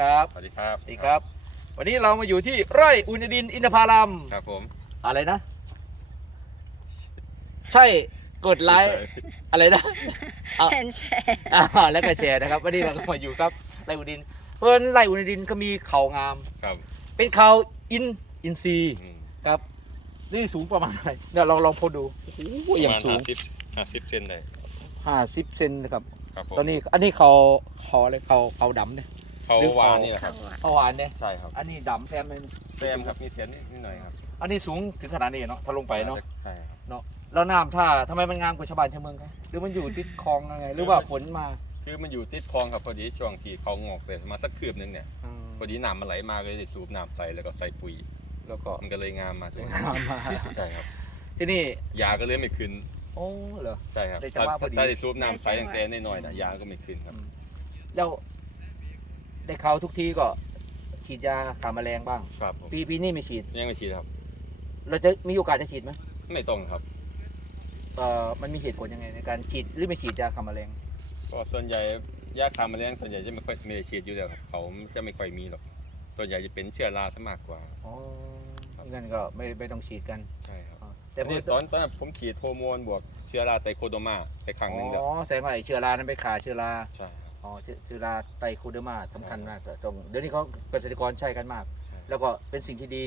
ครับ สวัสดีครับสวัสดีครับ วันนี้เรามาอยู่ที่ไร่อุณดินอินทพารัมครับผม อะไรนะ ใช่กดไลค์อะไรนะอะแอนแชร์อ่าแล้วก็แชร์นะครับ วันนี้เราก็มาอยู่ครับไร่อุณดิน เพิ่นไร่อุณดินก็มีเขางามครับ เป็นเขาอินอินซีย์อืมครับนี่สูงประมาณอะไรเนี่ยลองลองพอดูโอ้โหอย่างสูงห้าสิบห้าสิบเซนได้ห้าสิบเซนนะครับครับผมตอนนี้อันนี้เขาเขาอะไรเขาเขาดำเนี่ย เขาหรือวาเขานนี่แหละคเขารับอะเขาหวานเนี่ยใช่ครับอันนี้ดำแซมเลยแซมครับมีเสียนนิดหน่อยครับอันนี้สูงถึงขนาดนี้เนาะถ้าลงไปเนาะใช่ครับเนาะแล้วน้ำท่าทำไมมันงามกว่าชาวบ้านชาวเมืองครับหรือมันอยู่ติดคลองยังไง หรือว่าฝนมาคือมันอยู่ติดคลองครับพอดีช่วงที่เขางอกเลยมาสักคืบนึงเนี่ยอืมพอดีน้ำมันไหลมาก็เลยสูบน้ำใส่แล้วก็ใส่ปุ๋ย แล้วก็มันก็เลยงามมาเลยงามมาใช่ครับที่นี่ยาก็เลยไม่ขึ้นโอ้เหรอใช่ครับได้จัถ้างหวะพอดีถ้าได้สูบน้ำใส่ตั้งแต่น้อยๆนะยาก็ไม่ขึ้นครับอืมแล้ว ได้เขาทุกทีก็ ฉีดยาฆ่าแมลงบ้าง ครับผมปีปีนี้ไม่ฉีด ยังไม่ฉีดครับ เราจะมีโอกาสจะฉีดไหมไม่ต้องครับ เอ่อมันมีเหตุผลยังไงในการฉีดหรือไม่ฉีดยาฆ่าแมลง ก็ส่วนใหญ่ยาฆ่าแมลงส่วนใหญ่จะไม่ค่อยไม่ได้ฉีดอยู่แล้วครับเขาจะไม่ค่อยมีหรอก ส่วนใหญ่จะเป็นเชื้อราซะมากกว่า อ๋องั้นก็ไม่ไม่ต้องฉีดกันใช่ครับอ๋อแต่แต่พอ ตอนตอนนั้นผมฉีดโฮอร์โมนบวกเชื้อราไตโคโดมาไปครั้งหนึ่งแล้วอ๋อแสดงว่าไอ้เชื้อรานั้นไปขาเชื้อรา ใช่ครับ อ๋อเชื้อเชื้อราไตโคเดอร์มาสำคัญมากตรงเดี๋ยวนี้เขาเกษตรกรใช้กันมาก ใช่แล้วก็เป็นสิ่งที่ดี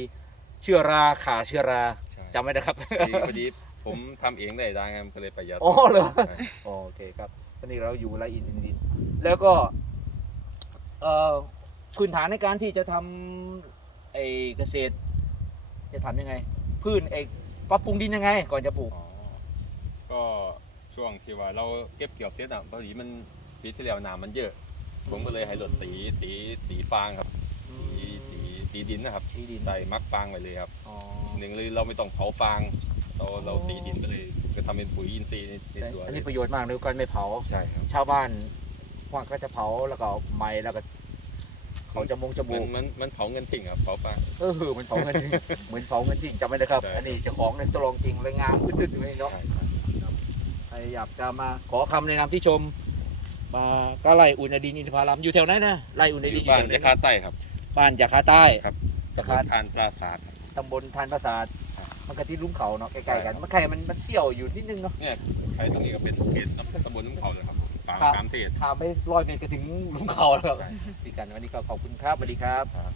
เชื้อราขาเชื้อราใช่จำไว้นะครับ พอดีพอดีผมทำเองได้ได้ไงมันก็เลยประหยัดอ๋อเหรอ ใช่โอเคครับตอนนี้เราอยู่ไรอินดิน แล้วก็เอ่อพื้นฐานในการที่จะทำไอ้เกษตร จะทำยังไง พืชไอ้ปรับปรุงดินยังไง ก่อนจะปลูก อ๋อก็ช่วงที่ว่าเราเก็บเกี่ยวเสร็จอะพอดีมัน ปีที่แล้วน้ำมันเยอะ ผมก็เลยให้รถสีสีสีฟางครับ สีสีสีดินนะครับสีดิน ใส่มักฟางไว้เลยครับอ๋อ หนึ่งเลยเราไม่ต้องเผาฟาง เราเราสีดินไปเลยก็ทำเป็นปุ๋ยอินทรีย์ในในตัวอันนี้ประโยชน์มากเลยการไม่เผา ใช่ครับชาวบ้านพวกก็จะเผาแล้วก็เอาไม้แล้วก็เขาจะมงจเหมืมูอนกมันมันเผาเงินทิ้งครับเผาฟาง เออมันเผาเงินทิ้งเหมือนเผาเงินทิ้งจำไว้นะครับ ใช่ อันนี้เจ้าของเนี่ยจะลองจริงเลยงามขึ้นๆอยู่นี่เนาะใช่ครับใครอยากจะมาขอคำแนะนำที่ชม มาก็ไล่อุณดินอินทผลัมอยู่แถวไหนนะไล่อุณอดินยู่อยู่บ้านแถวไหนยะคาใต้ครับ บ้านยาคาใต้ครับยาคาทานปราสาทครับตำบลทานประสาทครับมันก็ที่ลุ่มเขาเนาะใกล้ๆกันใช่ครับมันใครมันมันเสี่ยวอยู่นิดนึงเนาะ เนี่ยใครตรงนี้ก็เป็นเขตตำบลน้ำเขาเลยครับปางครับกามเทศ ทางไปร้อยเมตรก็ถึงลุ่มเขาแล้วครับใช่ดีกันวันนี้ก็ขอบคุณครับสวัสดีครับครับ